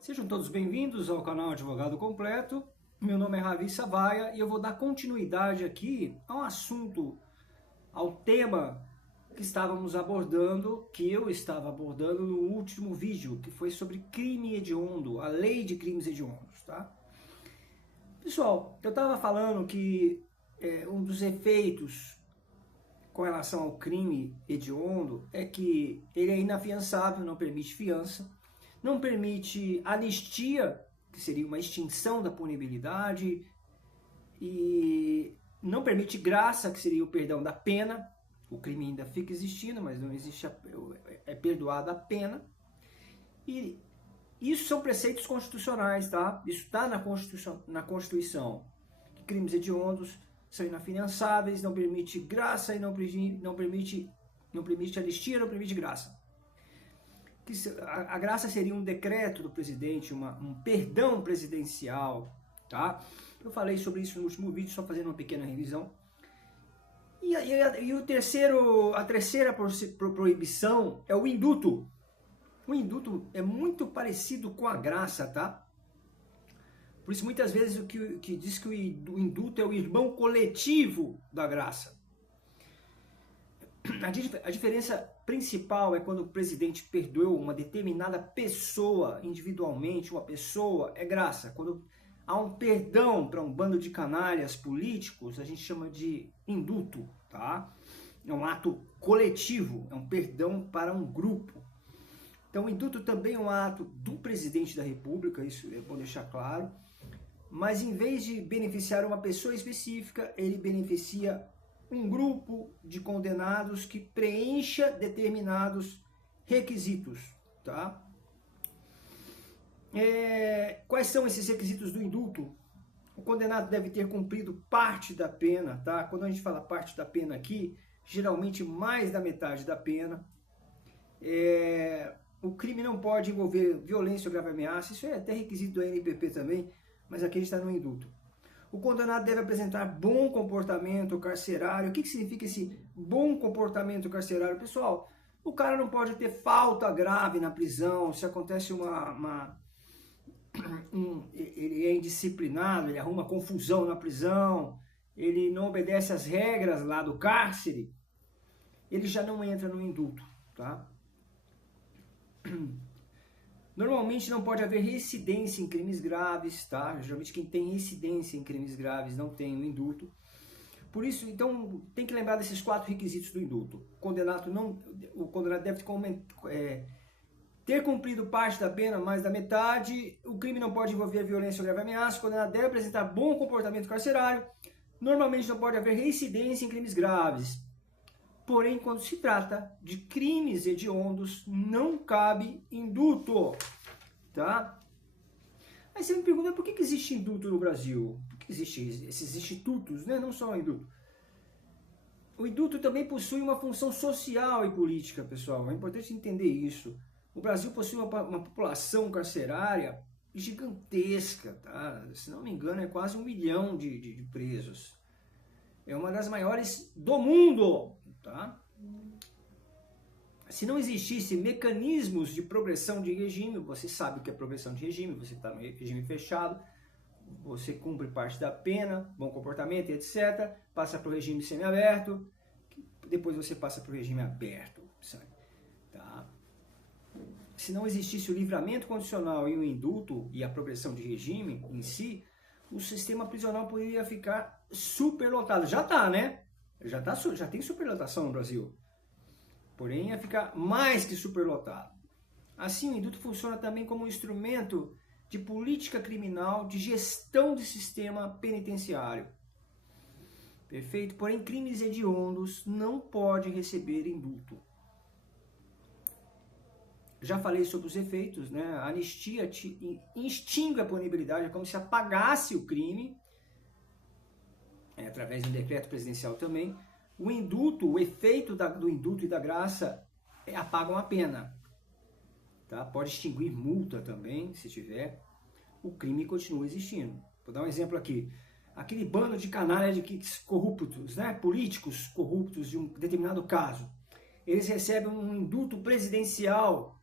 Sejam todos bem-vindos ao canal Advogado Completo. Meu nome é Ravi Savaia e eu vou dar continuidade aqui ao assunto, ao tema que estávamos abordando, que eu estava abordando no último vídeo, que foi sobre crime hediondo, a lei de crimes hediondos, tá? Pessoal, eu estava falando que um dos efeitos com relação ao crime hediondo é que ele é inafiançável, não permite fiança, não permite anistia, que seria uma extinção da punibilidade, e não permite graça, que seria o perdão da pena. O crime ainda fica existindo, mas não existe é perdoada a pena. E isso são preceitos constitucionais, tá? Isso está na Constituição. Que crimes hediondos são inafiançáveis, não permite graça e não permite anistia, não permite graça. A graça seria um decreto do presidente, um perdão presidencial, tá? Eu falei sobre isso no último vídeo, só fazendo uma pequena revisão. E a terceira proibição é o indulto. O indulto é muito parecido com a graça, tá? Por isso, muitas vezes, o que diz que o indulto é o irmão coletivo da graça. A diferença principal é quando o presidente perdoou uma determinada pessoa individualmente, uma pessoa, é graça. Quando há um perdão para um bando de canalhas políticos, a gente chama de indulto, tá? É um ato coletivo, é um perdão para um grupo. Então, o indulto também é um ato do presidente da República, isso é bom deixar claro, mas em vez de beneficiar uma pessoa específica, ele beneficia um grupo de condenados que preencha determinados requisitos, tá? Quais são esses requisitos do indulto? O condenado deve ter cumprido parte da pena, tá? Quando a gente fala parte da pena aqui, geralmente mais da metade da pena. O crime não pode envolver violência ou grave ameaça, isso é até requisito do ANPP também, mas aqui a gente está no indulto. O condenado deve apresentar bom comportamento carcerário. O que significa esse bom comportamento carcerário? Pessoal, o cara não pode ter falta grave na prisão, se acontece ele é indisciplinado, ele arruma confusão na prisão, ele não obedece às regras lá do cárcere, ele já não entra no indulto, tá? Normalmente não pode haver reincidência em crimes graves, tá? Geralmente quem tem reincidência em crimes graves não tem o indulto. Por isso, então, tem que lembrar desses 4 requisitos do indulto. O condenado deve ter cumprido parte da pena, mais da metade. O crime não pode envolver violência ou grave ameaça. O condenado deve apresentar bom comportamento carcerário. Normalmente não pode haver reincidência em crimes graves. Porém, quando se trata de crimes hediondos, não cabe indulto, tá? Aí você me pergunta, por que existe indulto no Brasil? Por que existem esses institutos, né? Não só o indulto. O indulto também possui uma função social e política, pessoal. É importante entender isso. O Brasil possui uma população carcerária gigantesca, tá? Se não me engano, é quase 1 milhão de presos. É uma das maiores do mundo, tá? Se não existisse mecanismos de progressão de regime, você sabe o que é progressão de regime, você está no regime fechado, você cumpre parte da pena, bom comportamento, etc. Passa para o regime semiaberto, depois você passa para o regime aberto, sabe? Tá? Se não existisse o livramento condicional e o indulto e a progressão de regime em si, o sistema prisional poderia ficar superlotado. Já está, né? Já tem superlotação no Brasil. Porém, ia ficar mais que superlotado. Assim, o indulto funciona também como um instrumento de política criminal, de gestão de sistema penitenciário. Perfeito? Porém, crimes hediondos não podem receber indulto. Já falei sobre os efeitos, né? A anistia extingue a punibilidade, é como se apagasse o crime, através de um decreto presidencial também. O indulto, o efeito do indulto e da graça apagam a pena, tá? Pode extinguir multa também, se tiver. O crime continua existindo. Vou dar um exemplo aqui. Aquele bando de canalha corruptos, né? Políticos corruptos de um determinado caso. Eles recebem um indulto presidencial.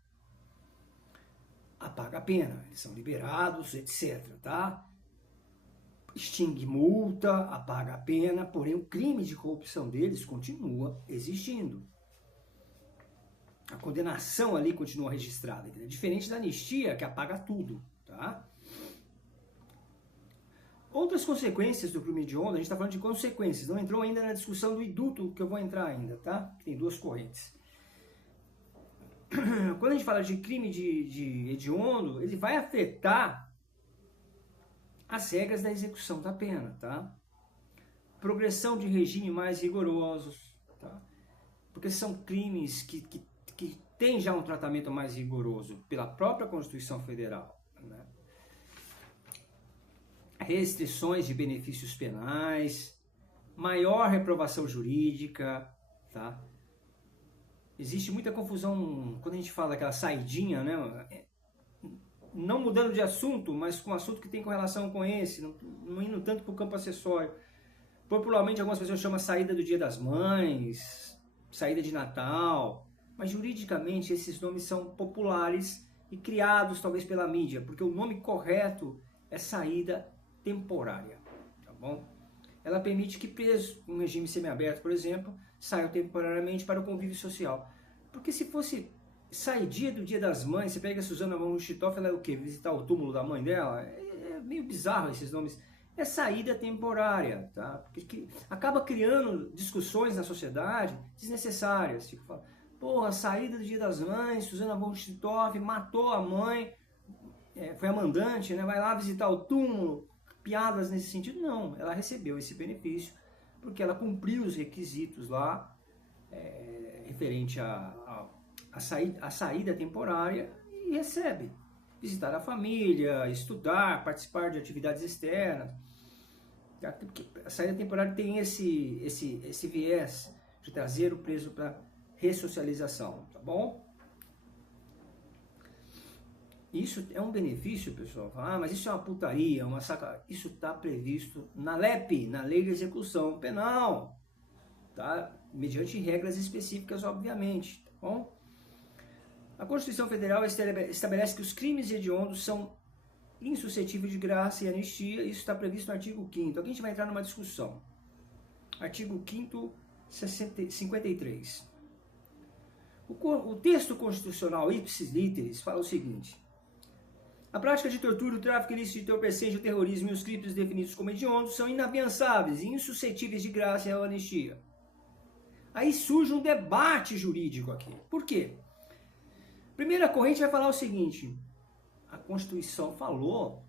Apaga pena, eles são liberados, etc, tá? Extingue multa, apaga a pena, porém o crime de corrupção deles continua existindo. A condenação ali continua registrada, é diferente da anistia, que apaga tudo, tá? Outras consequências do crime hediondo, a gente está falando de consequências, não entrou ainda na discussão do indulto, que eu vou entrar ainda, tá? Tem duas correntes. Quando a gente fala de crime de hediondo, ele vai afetar as regras da execução da pena, tá? Progressão de regime mais rigorosos, tá? Porque são crimes que têm já um tratamento mais rigoroso pela própria Constituição Federal, né? Restrições de benefícios penais, maior reprovação jurídica, tá? Existe muita confusão quando a gente fala daquela saidinha, né? Não mudando de assunto, mas com um assunto que tem correlação com esse, não indo tanto para o campo acessório. Popularmente, algumas pessoas chamam saída do Dia das Mães, saída de Natal, mas juridicamente esses nomes são populares e criados talvez pela mídia, porque o nome correto é saída temporária, tá bom? Ela permite que presos em um regime semiaberto, por exemplo, saiam temporariamente para o convívio social. Porque se fosse sair do Dia das Mães, você pega a Suzana von Richthofen, ela é o quê? Visitar o túmulo da mãe dela? É meio bizarro esses nomes. É saída temporária, tá? Porque acaba criando discussões na sociedade desnecessárias. Tipo, fala, porra, saída do Dia das Mães, Suzana von Richthofen matou a mãe, foi a mandante, né? Vai lá visitar o túmulo. Piadas nesse sentido, não. Ela recebeu esse benefício porque ela cumpriu os requisitos lá referente à saída temporária e recebe. Visitar a família, estudar, participar de atividades externas. Porque a saída temporária tem esse viés de trazer o preso para ressocialização, tá bom? Isso é um benefício, pessoal. Ah, mas isso é uma putaria, uma saca. Isso está previsto na LEP, na Lei de Execução Penal, tá? Mediante regras específicas, obviamente, tá bom? A Constituição Federal estabelece que os crimes hediondos são insuscetíveis de graça e anistia. Isso está previsto no artigo 5º. Aqui a gente vai entrar numa discussão. Artigo 5º, 53. O texto constitucional ipsis literis fala o seguinte: a prática de tortura, o tráfico ilícito de entorpecente, o terrorismo e os crimes definidos como hediondos são inafiançáveis e insuscetíveis de graça e anistia. Aí surge um debate jurídico aqui. Por quê? Primeira corrente vai falar o seguinte: a Constituição falou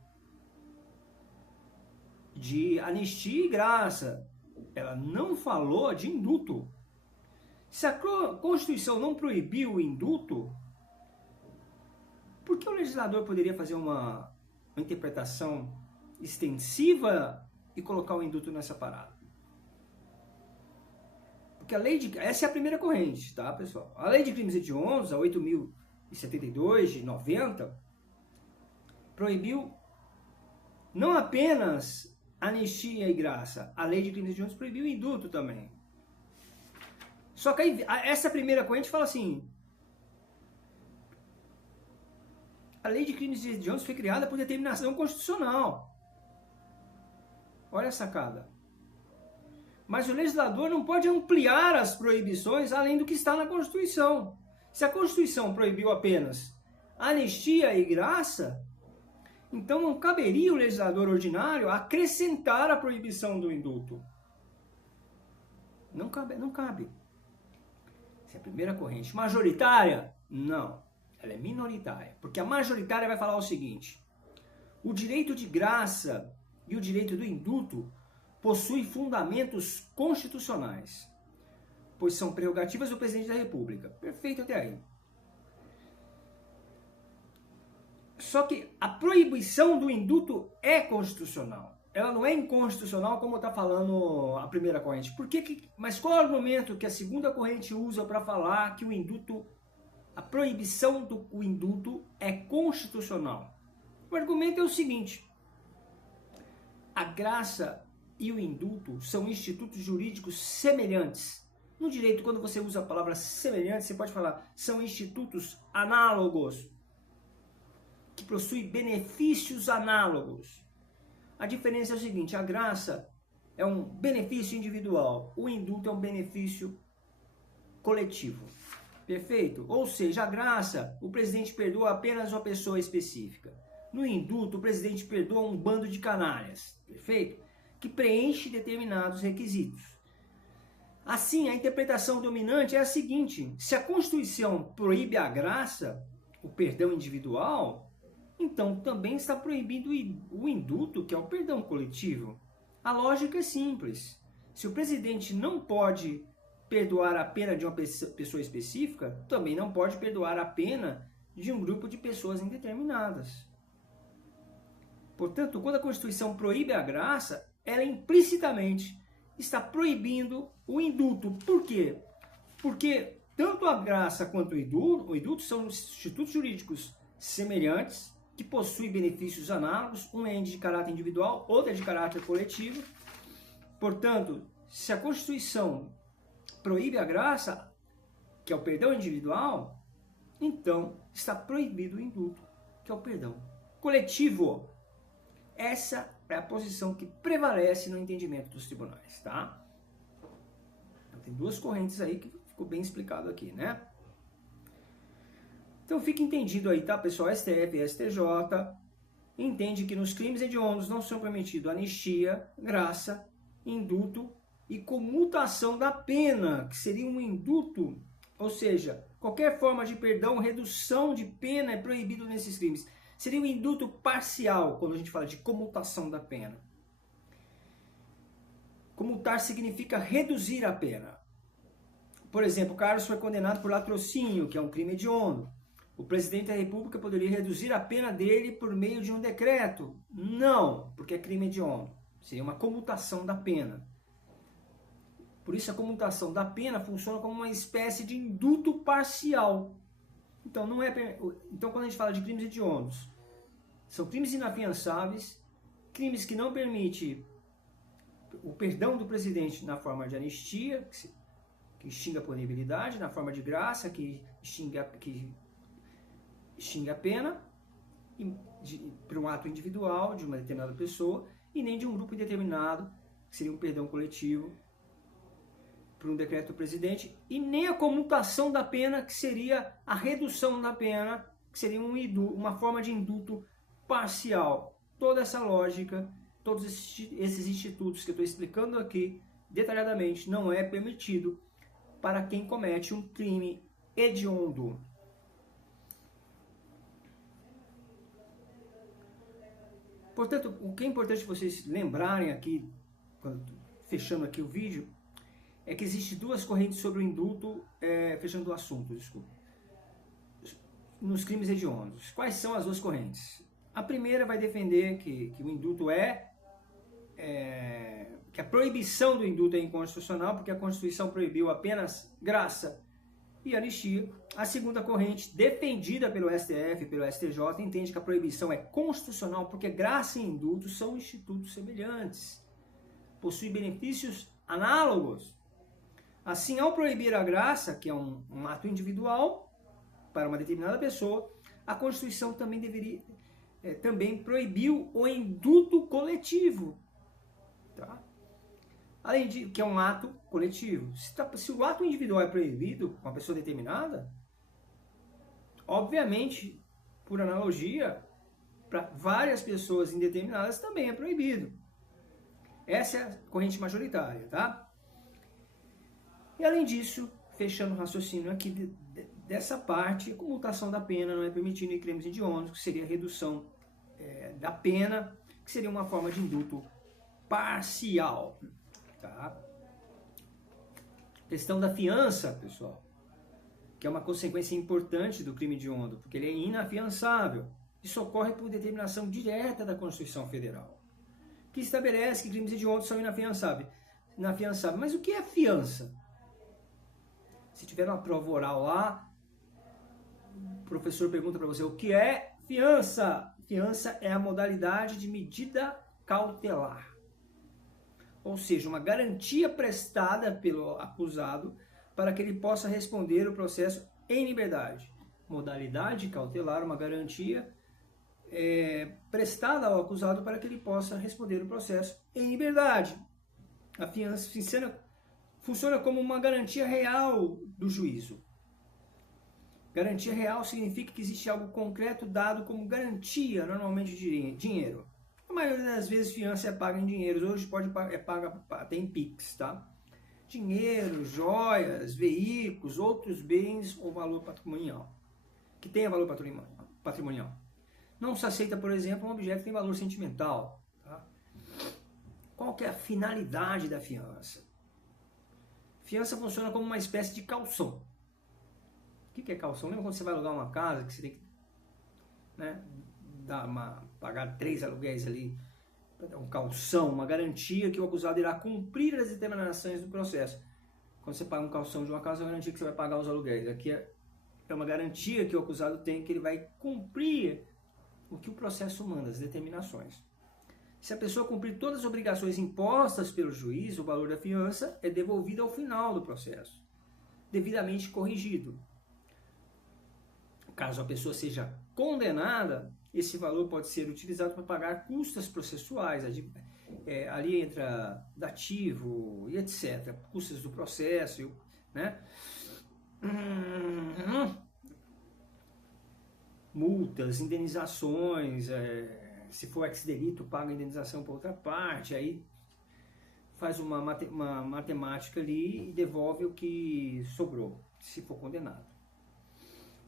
de anistia e graça, ela não falou de indulto. Se a Constituição não proibiu o indulto, por que o legislador poderia fazer uma interpretação extensiva e colocar o indulto nessa parada? Porque a lei de... Essa é a primeira corrente, tá, pessoal? A lei de crimes hediondos, a 8.072 de 90, proibiu não apenas anistia e graça, a lei de crimes hediondos proibiu o indulto também. Só que aí, essa primeira corrente fala assim: a lei de crimes hediondos foi criada por determinação constitucional. Olha a sacada. Mas o legislador não pode ampliar as proibições além do que está na Constituição. Se a Constituição proibiu apenas anistia e graça, então não caberia o legislador ordinário acrescentar a proibição do indulto. Não cabe. Essa é a primeira corrente. Majoritária? Não. Ela é minoritária. Porque a majoritária vai falar o seguinte: o direito de graça e o direito do indulto possuem fundamentos constitucionais, pois são prerrogativas do presidente da República. Perfeito até aí. Só que a proibição do indulto é constitucional. Ela não é inconstitucional como está falando a primeira corrente. Mas qual é o argumento que a segunda corrente usa para falar que o indulto, a proibição do indulto é constitucional? O argumento é o seguinte: a graça e o indulto são institutos jurídicos semelhantes. No direito, quando você usa a palavra semelhante, você pode falar são institutos análogos. que possui benefícios análogos. A diferença é o seguinte, a graça é um benefício individual, o indulto é um benefício coletivo. Perfeito? Ou seja, a graça, o presidente perdoa apenas uma pessoa específica. No indulto, o presidente perdoa um bando de canalhas. Perfeito? Que preenche determinados requisitos. Assim, a interpretação dominante é a seguinte: se a Constituição proíbe a graça, o perdão individual, então também está proibido o indulto, que é o perdão coletivo. A lógica é simples. Se o presidente não pode perdoar a pena de uma pessoa específica, também não pode perdoar a pena de um grupo de pessoas indeterminadas. Portanto, quando a Constituição proíbe a graça, ela implicitamente está proibindo o indulto. Por quê? Porque tanto a graça quanto o indulto são institutos jurídicos semelhantes, que possuem benefícios análogos, um é de caráter individual, outro é de caráter coletivo. Portanto, se a Constituição proíbe a graça, que é o perdão individual, então está proibido o indulto, que é o perdão coletivo. Essa é a posição que prevalece no entendimento dos tribunais, tá? Então, tem duas correntes aí que ficou bem explicado aqui, né? Então fica entendido aí, tá, pessoal? STF e STJ entende que nos crimes hediondos não são permitidos anistia, graça, indulto e comutação da pena, que seria um indulto, ou seja, qualquer forma de perdão, redução de pena é proibido nesses crimes. Seria um indulto parcial, quando a gente fala de comutação da pena. Comutar significa reduzir a pena. Por exemplo, Carlos foi condenado por latrocínio, que é um crime hediondo. O presidente da República poderia reduzir a pena dele por meio de um decreto? Não, porque é crime hediondo. Seria uma comutação da pena. Por isso a comutação da pena funciona como uma espécie de indulto parcial. Então, quando a gente fala de crimes hediondos, são crimes inafiançáveis, crimes que não permitem o perdão do presidente na forma de anistia, que extingue a punibilidade, na forma de graça, que extingue a pena, por um ato individual de uma determinada pessoa, e nem de um grupo indeterminado, que seria um perdão coletivo, por um decreto do presidente, e nem a comutação da pena, que seria a redução da pena, que seria uma forma de indulto parcial. Toda essa lógica, todos esses institutos que eu estou explicando aqui detalhadamente, não é permitido para quem comete um crime hediondo. Portanto, o que é importante vocês lembrarem aqui, fechando aqui o vídeo, é que existem duas correntes sobre o indulto, fechando o assunto, desculpa, nos crimes hediondos. Quais são as duas correntes? A primeira vai defender que o indulto que a proibição do indulto é inconstitucional, porque a Constituição proibiu apenas graça e anistia. A segunda corrente, defendida pelo STF e pelo STJ, entende que a proibição é constitucional, porque graça e indulto são institutos semelhantes, possuem benefícios análogos. Assim, ao proibir a graça, que é um ato individual para uma determinada pessoa, a Constituição também proibiu o indulto coletivo, tá? Além de que é um ato coletivo. Se o ato individual é proibido com uma pessoa determinada, obviamente, por analogia, para várias pessoas indeterminadas também é proibido. Essa é a corrente majoritária, tá? E além disso, fechando o raciocínio aqui dessa parte, a comutação da pena não é permitida em crimes hediondos, que seria a redução da pena, que seria uma forma de indulto parcial. Tá? Questão da fiança, pessoal, que é uma consequência importante do crime hediondo, porque ele é inafiançável. Isso ocorre por determinação direta da Constituição Federal, que estabelece que crimes hediondos são inafiançáveis. Mas o que é fiança? Se tiver uma prova oral lá, o professor pergunta para você o que é fiança. Fiança é a modalidade de medida cautelar. Ou seja, uma garantia prestada pelo acusado para que ele possa responder o processo em liberdade. Modalidade cautelar, uma garantia prestada ao acusado para que ele possa responder o processo em liberdade. A fiança funciona como uma garantia real do juízo. Garantia real significa que existe algo concreto dado como garantia, normalmente de dinheiro. A maioria das vezes fiança é paga em dinheiro, hoje tem Pix, tá? Dinheiro, joias, veículos, outros bens ou valor patrimonial, que tenha valor patrimonial. Não se aceita, por exemplo, um objeto que tem valor sentimental. Tá? Qual que é a finalidade da fiança? Fiança funciona como uma espécie de calção. O que é calção? Lembra quando você vai alugar uma casa, que você tem que, né, pagar 3 aluguéis ali, para dar um calção, uma garantia que o acusado irá cumprir as determinações do processo. Quando você paga um calção de uma casa, é uma garantia que você vai pagar os aluguéis. Aqui é uma garantia que o acusado tem que ele vai cumprir o que o processo manda, as determinações. Se a pessoa cumprir todas as obrigações impostas pelo juiz, o valor da fiança é devolvido ao final do processo, devidamente corrigido. Caso a pessoa seja condenada, esse valor pode ser utilizado para pagar custas processuais, ali entra dativo e etc., custas do processo, né? Multas, indenizações, se for ex-delito, paga a indenização para outra parte, aí faz uma matemática ali e devolve o que sobrou, se for condenado.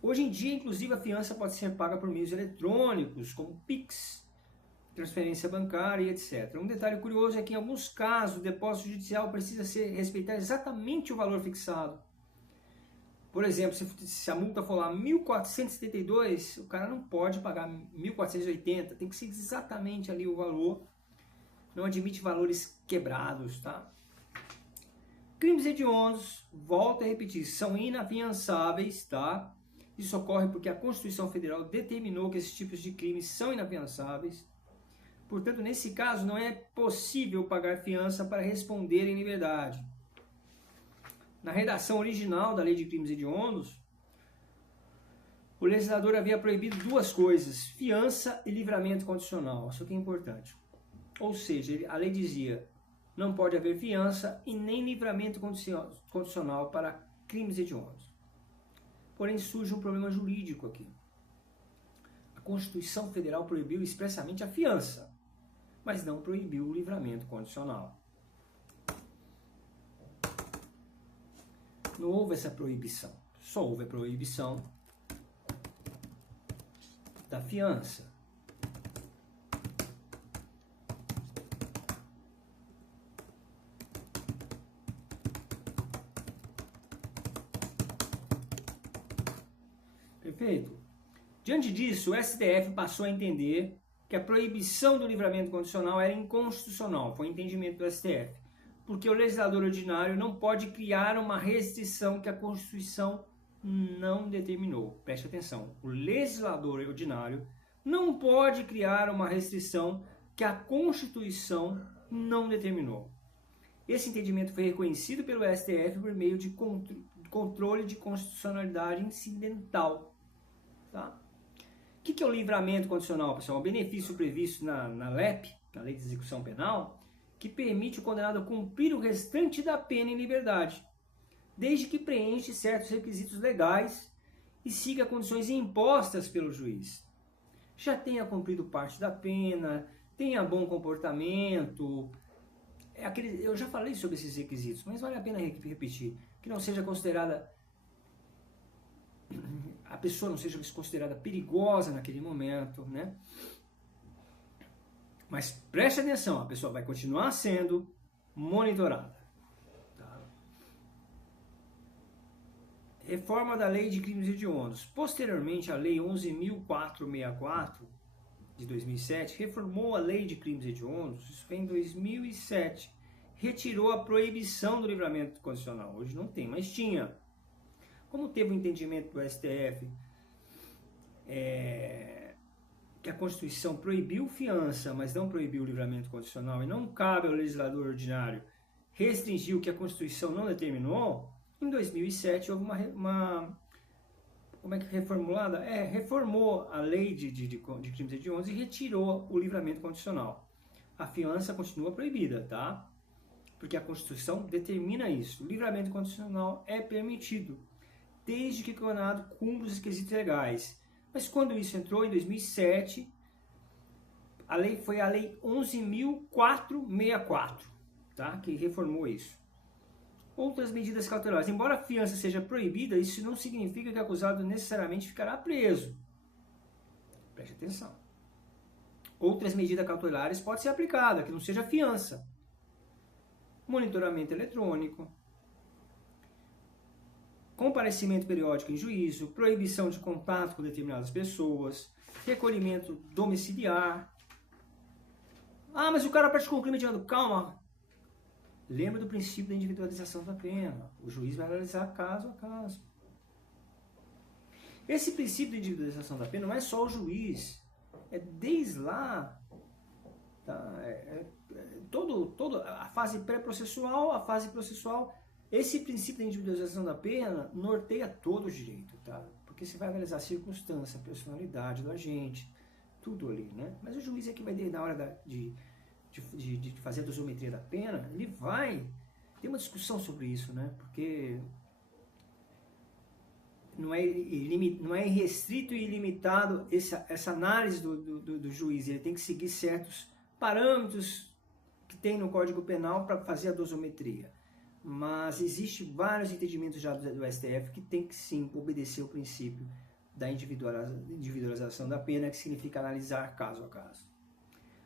Hoje em dia, inclusive, a fiança pode ser paga por meios eletrônicos, como Pix, transferência bancária e etc. Um detalhe curioso é que, em alguns casos, o depósito judicial precisa respeitar exatamente o valor fixado. Por exemplo, se a multa for lá 1.472, o cara não pode pagar 1.480, tem que ser exatamente ali o valor, não admite valores quebrados, tá? Crimes hediondos, volto a repetir, são inafiançáveis, tá? Isso ocorre porque a Constituição Federal determinou que esses tipos de crimes são inafiançáveis. Portanto, nesse caso, não é possível pagar fiança para responder em liberdade. Na redação original da Lei de Crimes Hediondos, o legislador havia proibido 2 coisas, fiança e livramento condicional. Isso aqui é importante. Ou seja, a lei dizia, não pode haver fiança e nem livramento condicional para crimes hediondos. Porém, surge um problema jurídico aqui. A Constituição Federal proibiu expressamente a fiança, mas não proibiu o livramento condicional. Não houve essa proibição, só houve a proibição da fiança. Perfeito? Diante disso, o STF passou a entender que a proibição do livramento condicional era inconstitucional, foi o entendimento do STF, porque o legislador ordinário não pode criar uma restrição que a Constituição não determinou. Preste atenção, o legislador ordinário não pode criar uma restrição que a Constituição não determinou. Esse entendimento foi reconhecido pelo STF por meio de controle de constitucionalidade incidental. Tá? O que é o livramento condicional, pessoal? O benefício previsto na LEP, na Lei de Execução Penal, que permite o condenado cumprir o restante da pena em liberdade, desde que preenche certos requisitos legais e siga condições impostas pelo juiz. Já tenha cumprido parte da pena, tenha bom comportamento. Eu já falei sobre esses requisitos, mas vale a pena repetir. Que não seja considerada, a pessoa não seja considerada perigosa naquele momento, né? Mas preste atenção, a pessoa vai continuar sendo monitorada. Tá? Reforma da Lei de Crimes Hediondos. Posteriormente, a Lei 11.464 de 2007 reformou a Lei de Crimes Hediondos, isso foi em 2007. Retirou a proibição do livramento condicional. Hoje não tem, mas tinha. Como teve o entendimento do STF que a Constituição proibiu fiança, mas não proibiu o livramento condicional, e não cabe ao legislador ordinário restringir o que a Constituição não determinou, em 2007 houve como é que reformulada? Reformou a lei de crimes hediondos e retirou o livramento condicional. A fiança continua proibida, tá? Porque a Constituição determina isso. O livramento condicional é permitido, desde que o condenado cumpra os requisitos legais. Mas quando isso entrou, em 2007, a lei foi a Lei 11.464, tá? Que reformou isso. Outras medidas cautelares. Embora a fiança seja proibida, isso não significa que o acusado necessariamente ficará preso. Preste atenção. Outras medidas cautelares podem ser aplicadas, que não seja fiança. Monitoramento eletrônico, comparecimento periódico em juízo, proibição de contato com determinadas pessoas, recolhimento domiciliar. Ah, mas o cara praticou um crime hediondo. Calma. Lembra do princípio da individualização da pena. O juiz vai analisar caso a caso. Esse princípio de individualização da pena não é só o juiz. É desde lá, tá? Toda a fase pré-processual, a fase processual. Esse princípio da individualização da pena norteia todo o direito, tá? Porque você vai analisar a circunstância, a personalidade do agente, tudo ali, né? Mas o juiz é que vai, na hora de fazer a dosometria da pena, ele vai ter uma discussão sobre isso, né? Porque não é irrestrito e ilimitado essa análise do juiz. Ele tem que seguir certos parâmetros que tem no Código Penal para fazer a dosometria. Mas existe vários entendimentos já do STF que tem que sim obedecer o princípio da individualização da pena, que significa analisar caso a caso.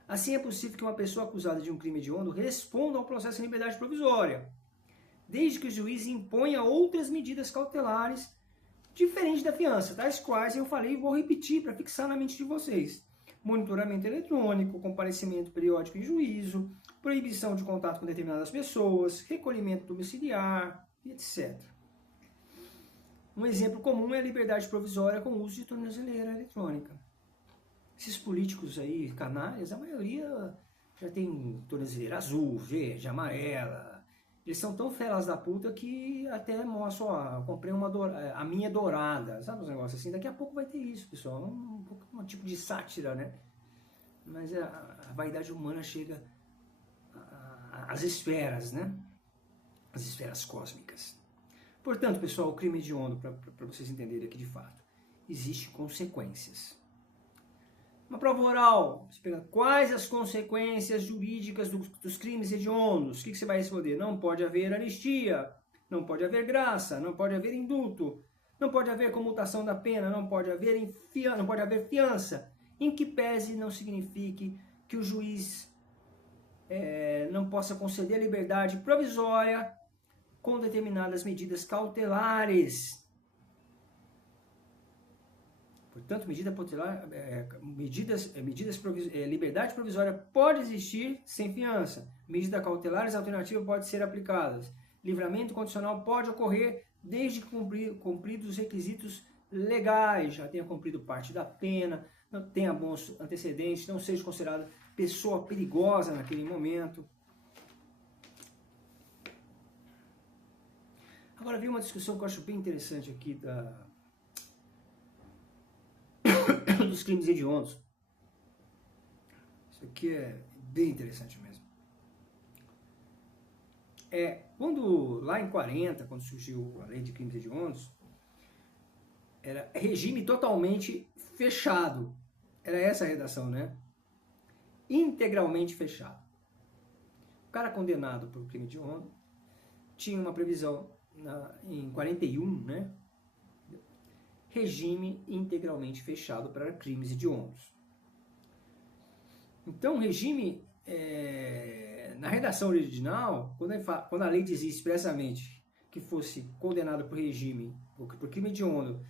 Assim, é possível que uma pessoa acusada de um crime hediondo responda ao processo em liberdade provisória, desde que o juiz imponha outras medidas cautelares diferentes da fiança, tais quais eu falei e vou repetir para fixar na mente de vocês. Monitoramento eletrônico, comparecimento periódico em juízo, proibição de contato com determinadas pessoas, recolhimento domiciliar, etc. Um exemplo comum é a liberdade provisória com o uso de tornozeleira eletrônica. Esses políticos aí, canalhas, a maioria já tem tornozeleira azul, verde, amarela. Eles são tão feras da puta que até mostram, ó, eu comprei a minha dourada, sabe os negócios assim? Daqui a pouco vai ter isso, pessoal. Um tipo de sátira, né? Mas a vaidade humana chega às esferas, né? As esferas cósmicas. Portanto, pessoal, o crime hediondo, para vocês entenderem aqui de fato, existe consequências. Uma prova oral, você pergunta, quais as consequências jurídicas dos crimes hediondos? O que você vai responder? Não pode haver anistia, não pode haver graça, não pode haver indulto, não pode haver comutação da pena, não pode haver fiança, em que pese não signifique que o juiz não possa conceder liberdade provisória com determinadas medidas cautelares. Portanto, liberdade provisória pode existir sem fiança. Medidas cautelares alternativas podem ser aplicadas. Livramento condicional pode ocorrer desde que cumpridos os requisitos legais, já tenha cumprido parte da pena, não tenha bons antecedentes, não seja considerado pessoa perigosa naquele momento. Agora vem uma discussão que eu acho bem interessante aqui dos crimes hediondos. Isso aqui é bem interessante mesmo. Quando lá em 40, quando surgiu a lei de crimes hediondos, era regime totalmente fechado. Era essa a redação, né? Integralmente fechado. O cara condenado por crime hediondo tinha uma previsão em 41, né? Regime integralmente fechado para crimes hediondos. Então, o regime, na redação original, quando a lei dizia expressamente que fosse condenado por regime, por crime hediondo,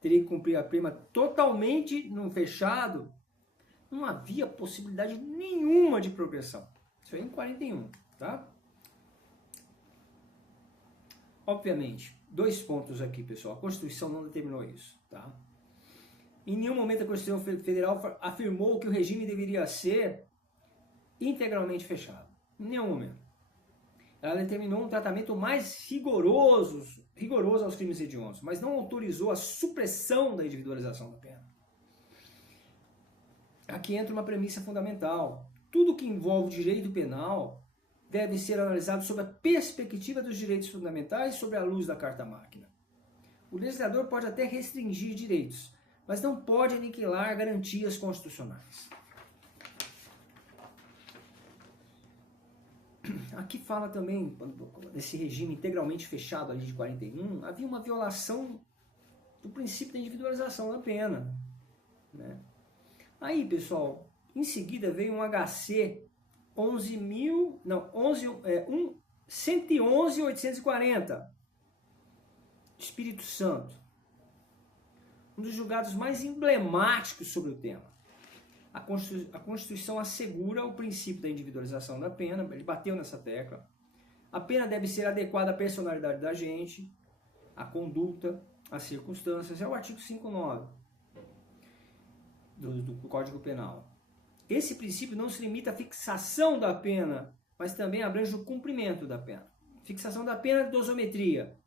teria que cumprir a pena totalmente no fechado, não havia possibilidade nenhuma de progressão. Isso aí em 41, tá? Obviamente, 2 pontos aqui, pessoal. A Constituição não determinou isso, tá? Em nenhum momento a Constituição Federal afirmou que o regime deveria ser integralmente fechado. Em nenhum momento. Ela determinou um tratamento mais rigoroso aos crimes hediondos, mas não autorizou a supressão da individualização da pena. Aqui entra uma premissa fundamental. Tudo que envolve direito penal deve ser analisado sob a perspectiva dos direitos fundamentais sob a luz da Carta Magna. O legislador pode até restringir direitos, mas não pode aniquilar garantias constitucionais. Aqui fala também, desse regime integralmente fechado ali de 41, havia uma violação do princípio da individualização da pena, né? Aí, pessoal, em seguida veio um HC 111.840, Espírito Santo, um dos julgados mais emblemáticos sobre o tema. A Constituição assegura o princípio da individualização da pena, ele bateu nessa tecla. A pena deve ser adequada à personalidade da agente, à conduta, às circunstâncias, é o artigo 59 do Código Penal. Esse princípio não se limita à fixação da pena, mas também abrange o cumprimento da pena. Fixação da pena é dosometria,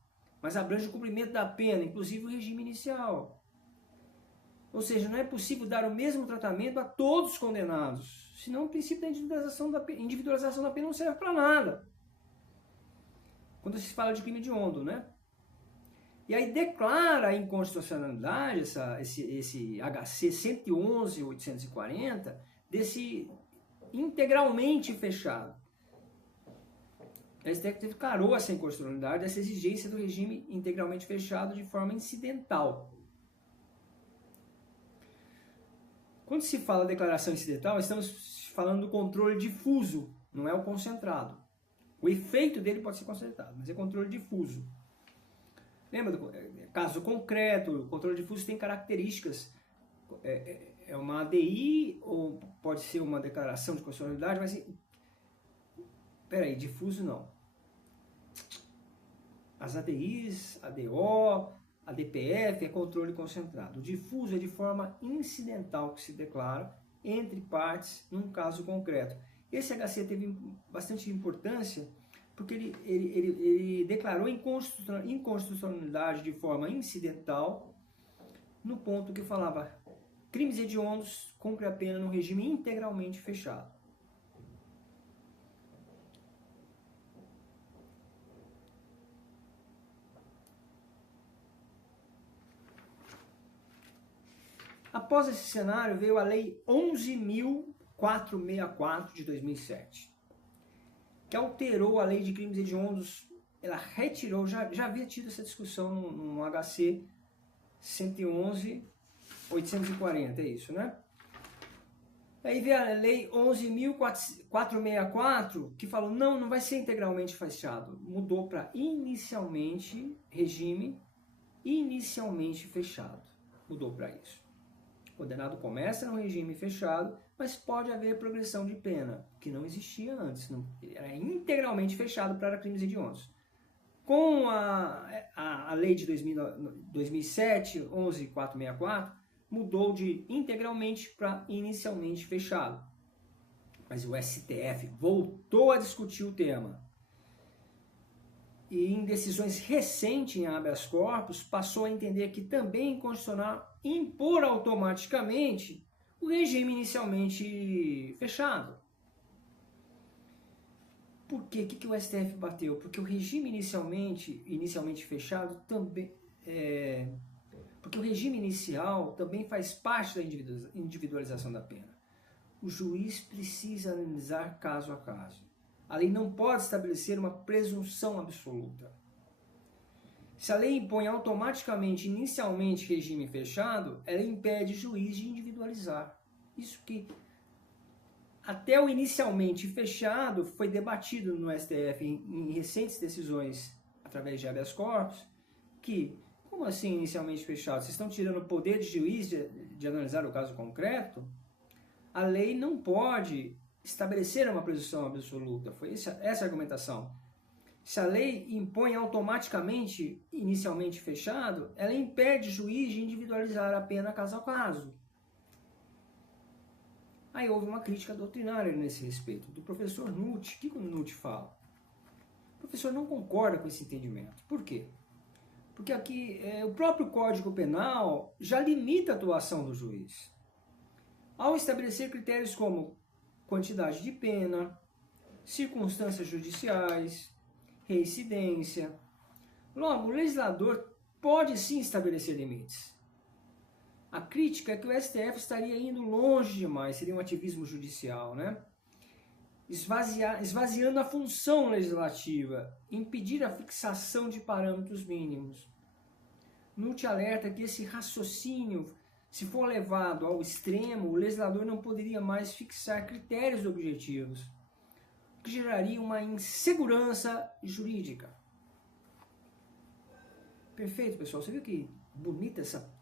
mas abrange o cumprimento da pena, inclusive o regime inicial. Ou seja, não é possível dar o mesmo tratamento a todos os condenados, senão o princípio da individualização da pena não serve para nada. Quando se fala de crime hediondo, né? E aí declara a inconstitucionalidade esse HC 111.840 desse integralmente fechado. A STF declarou essa inconstitucionalidade, essa exigência do regime integralmente fechado de forma incidental. Quando se fala declaração incidental, estamos falando do controle difuso, não é o concentrado. O efeito dele pode ser concentrado, mas é controle difuso. Lembra do caso concreto? O controle difuso tem características. É uma ADI ou pode ser uma declaração de constitucionalidade, mas difuso não. As ADIs, ADO, ADPF é controle concentrado. O difuso é de forma incidental que se declara entre partes num caso concreto. Esse HC teve bastante importância porque ele declarou inconstitucionalidade de forma incidental no ponto que falava crimes hediondos cumpre a pena no regime integralmente fechado. Após esse cenário veio a Lei 11.464 de 2007, que alterou a Lei de Crimes Hediondos. Ela retirou, já havia tido essa discussão no HC 111.840, é isso, né? Aí veio a Lei 11.464, que falou, não vai ser integralmente fechado. Mudou para regime inicialmente fechado. Mudou para isso. O condenado começa no regime fechado, mas pode haver progressão de pena, que não existia antes. Era integralmente fechado para crimes hediondos. Com a lei de 2007, 11.464, mudou de integralmente para inicialmente fechado. Mas o STF voltou a discutir o tema. E em decisões recentes em habeas corpus, passou a entender que também é inconstitucional impor automaticamente o regime inicialmente fechado. Por quê? O que o STF bateu? Porque o regime inicialmente fechado também porque o regime inicial também faz parte da individualização da pena. O juiz precisa analisar caso a caso. A lei não pode estabelecer uma presunção absoluta. Se a lei impõe automaticamente, inicialmente, regime fechado, ela impede o juiz de individualizar. Isso que até o inicialmente fechado foi debatido no STF em recentes decisões através de habeas corpus, que, como assim inicialmente fechado? Vocês estão tirando o poder de juiz de analisar o caso concreto? A lei não pode estabelecer uma presunção absoluta. Foi essa a argumentação. Se a lei impõe automaticamente, inicialmente fechado, ela impede o juiz de individualizar a pena caso a caso. Aí houve uma crítica doutrinária nesse respeito, do professor Nutt. O que o Nutt fala? professor não concorda com esse entendimento. Por quê? Porque aqui o próprio Código Penal já limita a atuação do juiz. Ao estabelecer critérios como quantidade de pena, circunstâncias judiciais, reincidência. Logo, o legislador pode sim estabelecer limites. A crítica é que o STF estaria indo longe demais, seria um ativismo judicial, né? Esvaziando a função legislativa, impedir a fixação de parâmetros mínimos. NUT alerta que esse raciocínio, se for levado ao extremo, o legislador não poderia mais fixar critérios objetivos, o que geraria uma insegurança jurídica. Perfeito, pessoal. Você viu que bonita essa...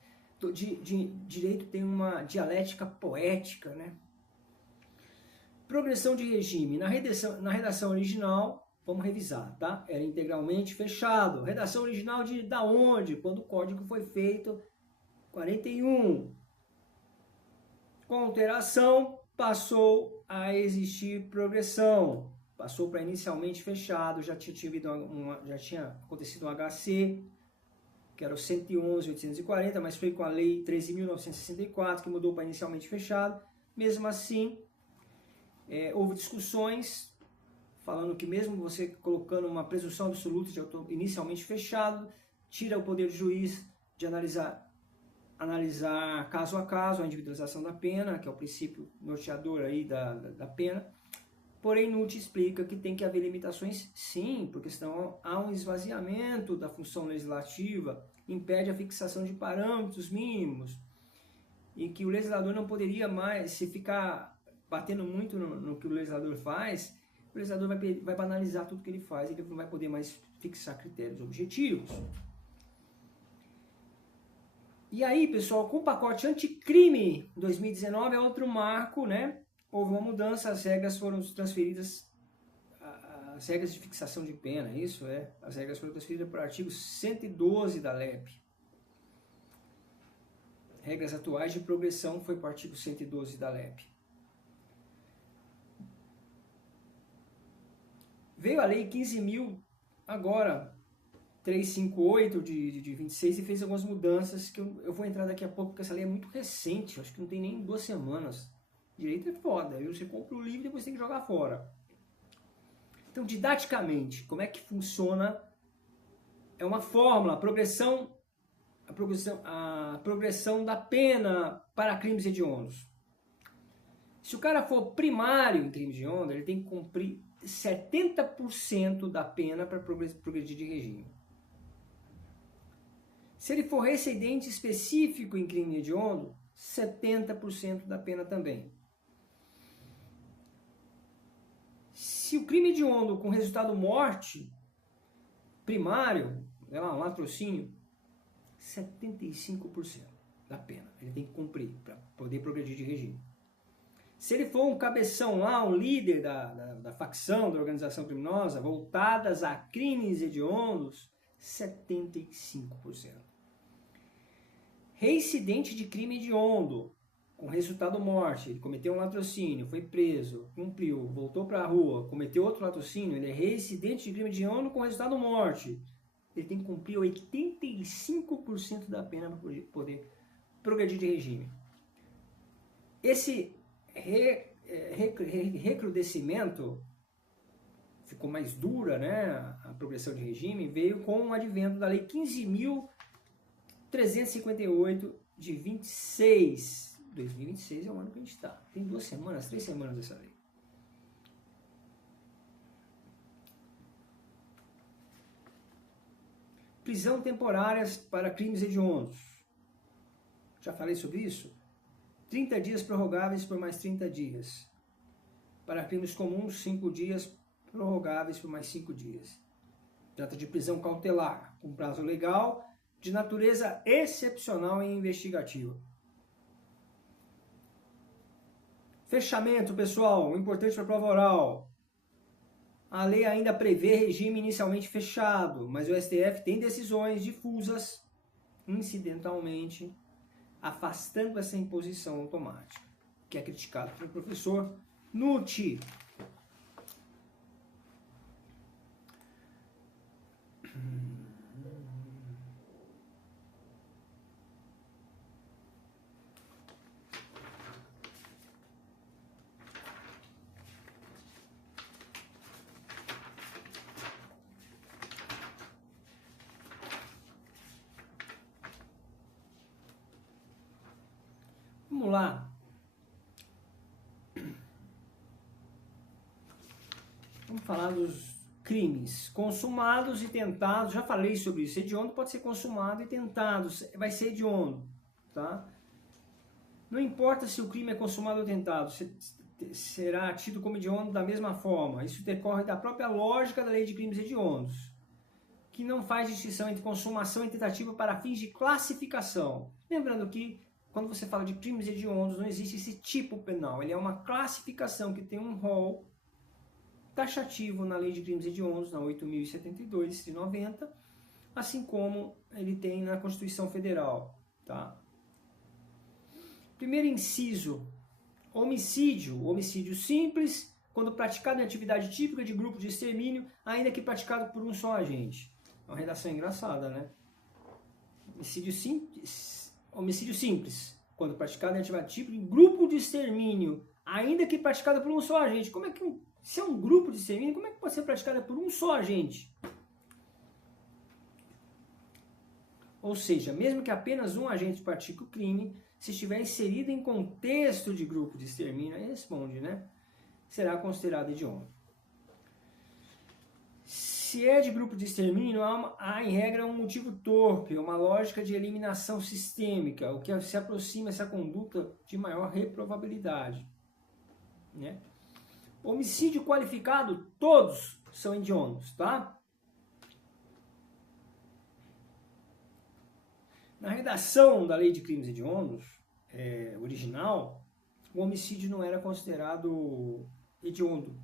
Direito tem uma dialética poética, né? Progressão de regime. Na redação original, vamos revisar, tá? Era integralmente fechado. Redação original da onde? Quando o código foi feito, 41. Com alteração, passou a existir progressão. Passou para inicialmente fechado, já tinha acontecido um HC, que era o 111.840, mas foi com a lei 13.964 que mudou para inicialmente fechado. Mesmo assim, houve discussões falando que mesmo você colocando uma presunção absoluta de inicialmente fechado, tira o poder do juiz de analisar caso a caso a individualização da pena, que é o princípio norteador aí da pena. Porém, NUT explica que tem que haver limitações, sim, porque senão há um esvaziamento da função legislativa, impede a fixação de parâmetros mínimos, e que o legislador não poderia mais, se ficar batendo muito no que o legislador faz, o legislador vai banalizar tudo que ele faz, e ele não vai poder mais fixar critérios objetivos. E aí, pessoal, com o pacote anticrime 2019 é outro marco, né? Houve uma mudança, as regras foram transferidas, as regras de fixação de pena, isso é, as regras foram transferidas para o artigo 112 da LEP. Regras atuais de progressão foi para o artigo 112 da LEP. Veio a lei 15.000, agora, 358 de 26 e fez algumas mudanças que eu vou entrar daqui a pouco, porque essa lei é muito recente, acho que não tem nem 2 semanas. Direito é foda, aí você compra o livro e depois tem que jogar fora. Então, didaticamente, como é que funciona? É uma fórmula, a progressão da pena para crimes hediondos. Se o cara for primário em crime hediondo, ele tem que cumprir 70% da pena para progredir de regime. Se ele for reincidente específico em crime hediondo, 70% da pena também. Se o crime hediondo com resultado morte primário, um latrocínio, 75% da pena ele tem que cumprir para poder progredir de regime. Se ele for um cabeção lá, um líder da facção, da organização criminosa, voltadas a crimes hediondos, 75%. Reincidente de crime hediondo, com resultado morte, ele cometeu um latrocínio, foi preso, cumpriu, voltou para a rua, cometeu outro latrocínio, ele é reincidente de crime hediondo com resultado morte. Ele tem que cumprir 85% da pena para poder progredir de regime. Esse recrudescimento, ficou mais dura, né, a progressão de regime, veio com o advento da lei 15.358 de 26. 2026 é o ano que a gente está. Tem 2 semanas, 3 semanas dessa lei. Prisão temporária para crimes hediondos. Já falei sobre isso? 30 dias prorrogáveis por mais 30 dias. Para crimes comuns, 5 dias prorrogáveis por mais 5 dias. Trata de prisão cautelar, com prazo legal, de natureza excepcional e investigativa. Fechamento, pessoal, importante para a prova oral. A lei ainda prevê regime inicialmente fechado, mas o STF tem decisões difusas, incidentalmente, afastando essa imposição automática, que é criticado pelo professor NUT. Vamos lá. Vamos falar dos crimes consumados e tentados. Já falei sobre isso. Hediondo pode ser consumado e tentado. Vai ser hediondo, tá? Não importa se o crime é consumado ou tentado, será tido como hediondo da mesma forma. Isso decorre da própria lógica da lei de crimes hediondos, que não faz distinção entre consumação e tentativa para fins de classificação. Lembrando que, quando você fala de crimes hediondos, não existe esse tipo penal. Ele é uma classificação que tem um rol taxativo na lei de crimes hediondos, na 8.072 de 90, assim como ele tem na Constituição Federal. Tá? Primeiro inciso, homicídio. Homicídio simples, quando praticado em atividade típica de grupo de extermínio, ainda que praticado por um só agente. É uma redação engraçada, né? Homicídio simples, quando praticado em atividade típica de grupo de extermínio, ainda que praticado por um só agente. Como é que, se é um grupo de extermínio, como é que pode ser praticada por um só agente? Ou seja, mesmo que apenas um agente pratique o crime, se estiver inserido em contexto de grupo de extermínio, aí responde, né? Será considerado hediondo. Se é de grupo de extermínio, há em regra um motivo torpe, uma lógica de eliminação sistêmica, o que se aproxima essa conduta de maior reprovabilidade. Né? Homicídio qualificado, todos são hediondos, tá? Na redação da lei de crimes hediondos, original, o homicídio não era considerado hediondo.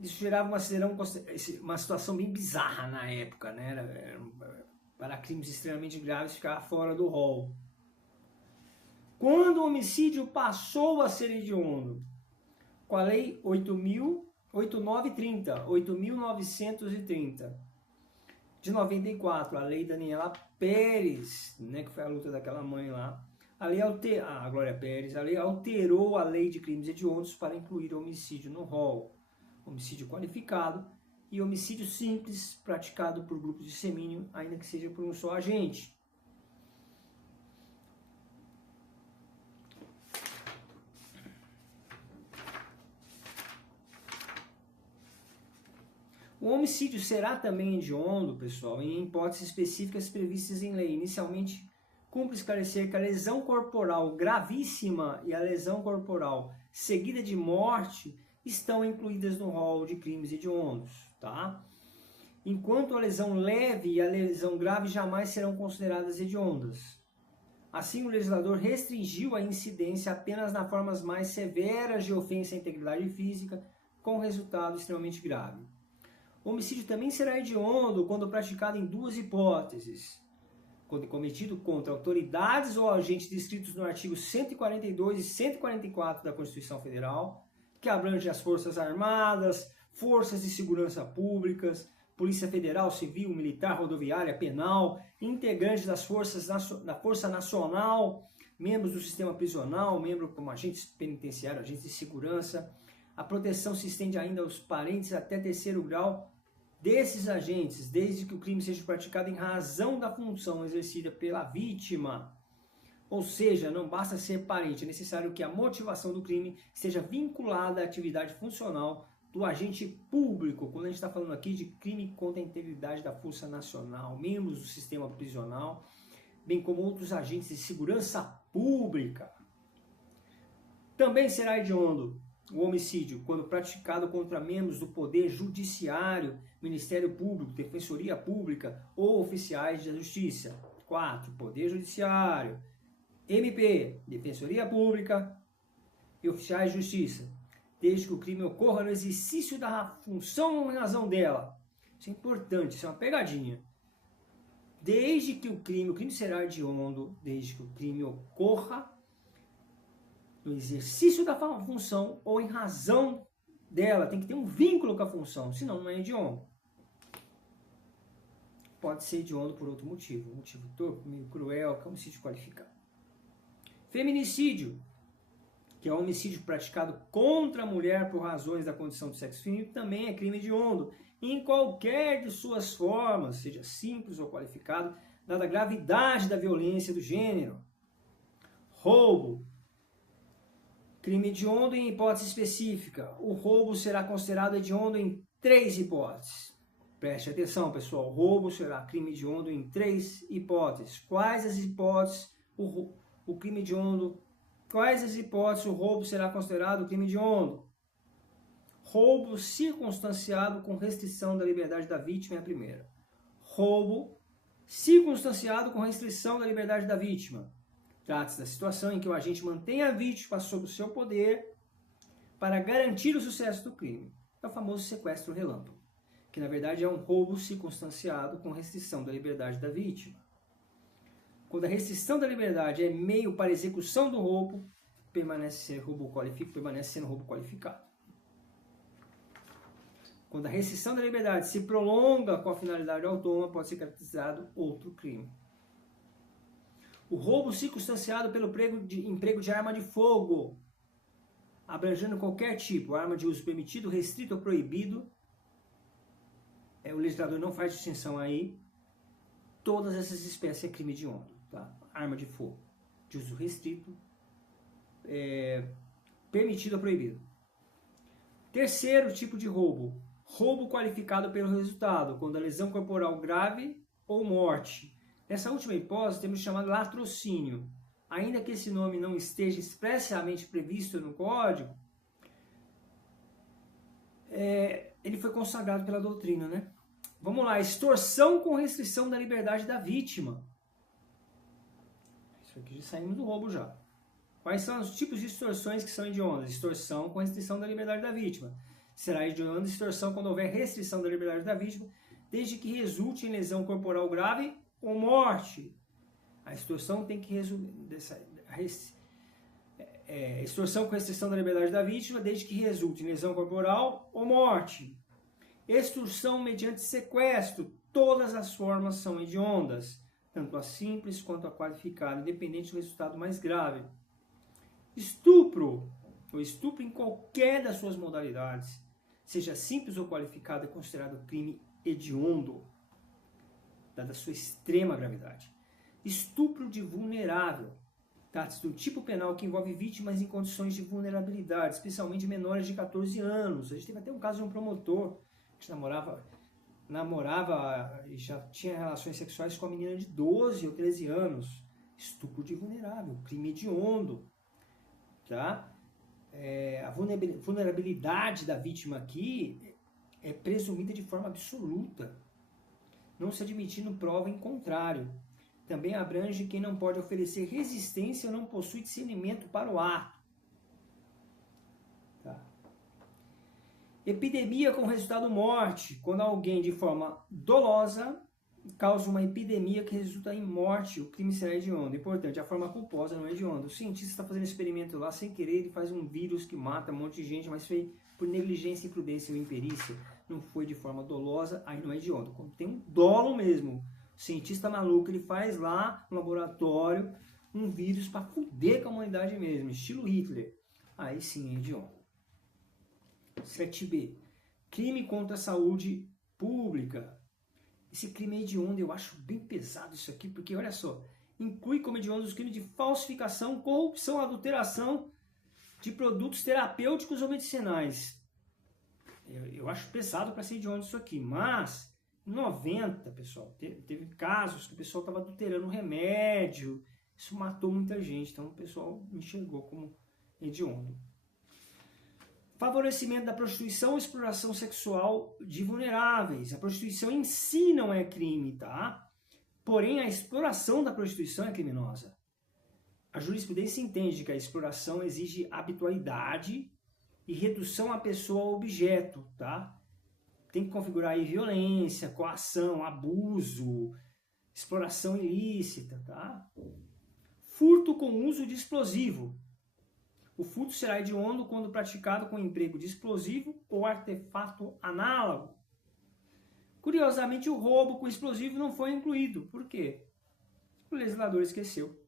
Isso gerava uma situação bem bizarra na época, né? Para crimes extremamente graves ficava fora do rol. Quando o homicídio passou a ser hediondo? Com a lei 8.930, de 94, a lei Daniela Pérez, né, que foi a luta daquela mãe lá. A Glória Pérez, a lei alterou a lei de crimes hediondos para incluir homicídio no rol. Homicídio qualificado e homicídio simples praticado por grupo de extermínio, ainda que seja por um só agente. O homicídio será também hediondo, pessoal, em hipóteses específicas previstas em lei. Inicialmente, cumpre esclarecer que a lesão corporal gravíssima e a lesão corporal seguida de morte estão incluídas no rol de crimes hediondos, tá? Enquanto a lesão leve e a lesão grave jamais serão consideradas hediondas. Assim, o legislador restringiu a incidência apenas nas formas mais severas de ofensa à integridade física, com resultado extremamente grave. O homicídio também será hediondo quando praticado em duas hipóteses. Quando cometido contra autoridades ou agentes descritos no artigo 142 e 144 da Constituição Federal, que abrange as Forças Armadas, Forças de Segurança Públicas, Polícia Federal, Civil, Militar, Rodoviária, Penal, integrantes das da Força Nacional, membros do sistema prisional, membros como agentes penitenciários, agentes de segurança. A proteção se estende ainda aos parentes até terceiro grau desses agentes, desde que o crime seja praticado em razão da função exercida pela vítima. Ou seja, não basta ser parente, é necessário que a motivação do crime esteja vinculada à atividade funcional do agente público. Quando a gente está falando aqui de crime contra a integridade da Força Nacional, membros do sistema prisional, bem como outros agentes de segurança pública. Também será hediondo o homicídio quando praticado contra membros do Poder Judiciário, Ministério Público, Defensoria Pública ou oficiais da Justiça. 4. Poder Judiciário, MP, Defensoria Pública e oficiais de Justiça, desde que o crime ocorra no exercício da função ou em razão dela. Isso é importante, isso é uma pegadinha. Desde que o crime será hediondo, desde que o crime ocorra no exercício da função ou em razão dela. Tem que ter um vínculo com a função, senão não é hediondo. Pode ser hediondo por outro motivo, um motivo torpe, meio cruel, que é homicídio qualificado. Feminicídio, que é um homicídio praticado contra a mulher por razões da condição de sexo feminino, também é crime hediondo, em qualquer de suas formas, seja simples ou qualificado, dada a gravidade da violência do gênero. Roubo. Crime hediondo em hipótese específica. O roubo será considerado hediondo em 3 hipóteses. Preste atenção, pessoal. O roubo será crime hediondo em 3 hipóteses. Quais as hipóteses o crime hediondo? Quais as hipóteses o roubo será considerado crime hediondo? Roubo circunstanciado com restrição da liberdade da vítima é a primeira. Roubo circunstanciado com restrição da liberdade da vítima. Trata-se da situação em que o agente mantém a vítima sob o seu poder para garantir o sucesso do crime. É o famoso sequestro relâmpago, que na verdade é um roubo circunstanciado com restrição da liberdade da vítima. Quando a restrição da liberdade é meio para execução do roubo, permanece sendo roubo qualificado. Quando a restrição da liberdade se prolonga com a finalidade autônoma, pode ser caracterizado outro crime. O roubo circunstanciado pelo emprego de arma de fogo, abrangendo qualquer tipo, arma de uso permitido, restrito ou proibido, o legislador não faz distinção aí, todas essas espécies é crime hediondo, tá? Arma de fogo, de uso restrito, permitido ou proibido. Terceiro tipo de roubo, roubo qualificado pelo resultado, quando a lesão corporal grave ou morte. Nessa última hipótese, temos chamado latrocínio. Ainda que esse nome não esteja expressamente previsto no Código, ele foi consagrado pela doutrina, né? Vamos lá, extorsão com restrição da liberdade da vítima. Isso aqui já saímos do roubo já. Quais são os tipos de extorsões que são hediondas? Extorsão com restrição da liberdade da vítima. Será hedionda extorsão quando houver restrição da liberdade da vítima, desde que resulte em lesão corporal grave ou morte. A extorsão tem que extorsão com restrição da liberdade da vítima, desde que resulte em lesão corporal ou morte. Extorsão mediante sequestro. Todas as formas são hediondas, tanto a simples quanto a qualificada, independente do resultado mais grave. Estupro, ou estupro em qualquer das suas modalidades, seja simples ou qualificado, é considerado crime hediondo, dada a sua extrema gravidade. Estupro de vulnerável. Trata-se do tipo penal que envolve vítimas em condições de vulnerabilidade, especialmente menores de 14 anos. A gente teve até um caso de um promotor que namorava e já tinha relações sexuais com a menina de 12 ou 13 anos. Estupro de vulnerável, crime hediondo. Tá? A vulnerabilidade da vítima aqui é presumida de forma absoluta, não se admitindo prova em contrário. Também abrange quem não pode oferecer resistência ou não possui discernimento para o ato. Tá. Epidemia com resultado morte, quando alguém de forma dolosa causa uma epidemia que resulta em morte, o crime será hediondo. Importante, a forma culposa não é hedionda. O cientista está fazendo experimento lá sem querer, ele faz um vírus que mata um monte de gente, mas foi por negligência, imprudência ou imperícia, não foi de forma dolosa, aí não é hediondo. Quando tem um dolo mesmo, o cientista maluco, ele faz lá no laboratório um vírus para foder com a humanidade mesmo, estilo Hitler, aí sim é hediondo. 7b, crime contra a saúde pública. Esse crime hediondo, eu acho bem pesado isso aqui, porque olha só, inclui como hediondo os crimes de falsificação, corrupção, adulteração de produtos terapêuticos ou medicinais. Eu acho pesado para ser hediondo isso aqui, mas em 90, pessoal, teve casos que o pessoal estava adulterando remédio, isso matou muita gente, então o pessoal enxergou como hediondo. Favorecimento da prostituição ou exploração sexual de vulneráveis. A prostituição em si não é crime, tá? Porém, a exploração da prostituição é criminosa. A jurisprudência entende que a exploração exige habitualidade e redução à pessoa ao objeto, tá? Tem que configurar aí violência, coação, abuso, exploração ilícita, tá? Furto com uso de explosivo. O furto será hediondo quando praticado com emprego de explosivo ou artefato análogo. Curiosamente, o roubo com explosivo não foi incluído. Por quê? O legislador esqueceu,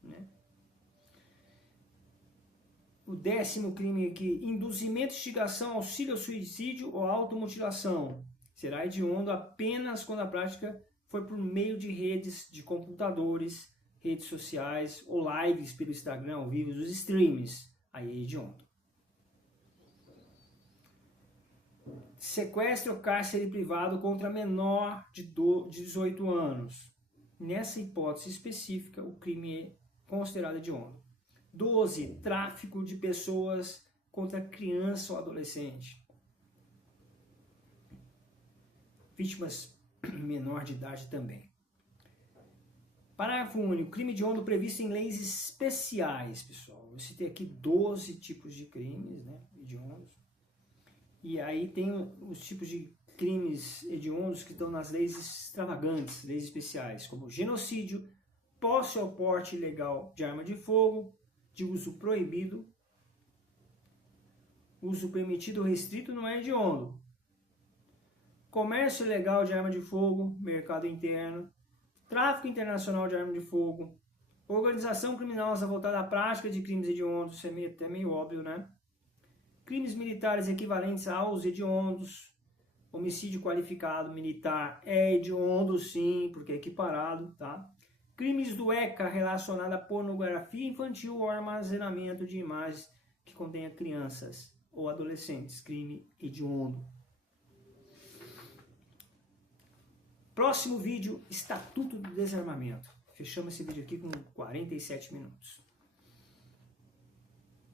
né? O 10º crime aqui, induzimento, instigação, auxílio ao suicídio ou automutilação. Será hediondo apenas quando a prática foi por meio de redes de computadores, redes sociais ou lives pelo Instagram, ao vivo, os streams, aí é hediondo. Sequestro ou cárcere privado contra menor de 18 anos. Nessa hipótese específica, o crime é considerado hediondo. 12. Tráfico de pessoas contra criança ou adolescente. Vítimas menor de idade também. Parágrafo único. Crime hediondo previsto em leis especiais, pessoal. Eu citei aqui 12 tipos de crimes, né, hediondos. E aí tem os tipos de crimes hediondos que estão nas leis extravagantes, leis especiais, como genocídio, posse ou porte ilegal de arma de fogo, de uso proibido, uso permitido ou restrito não é hediondo. Comércio ilegal de arma de fogo, mercado interno, tráfico internacional de arma de fogo, organização criminosa voltada à prática de crimes hediondos, isso é até meio óbvio, né? Crimes militares equivalentes aos hediondos, homicídio qualificado militar é hediondo sim, porque é equiparado, tá? Crimes do ECA relacionados à pornografia infantil ou armazenamento de imagens que contenha crianças ou adolescentes, crime hediondo. Próximo vídeo, Estatuto do Desarmamento. Fechamos esse vídeo aqui com 47 minutos.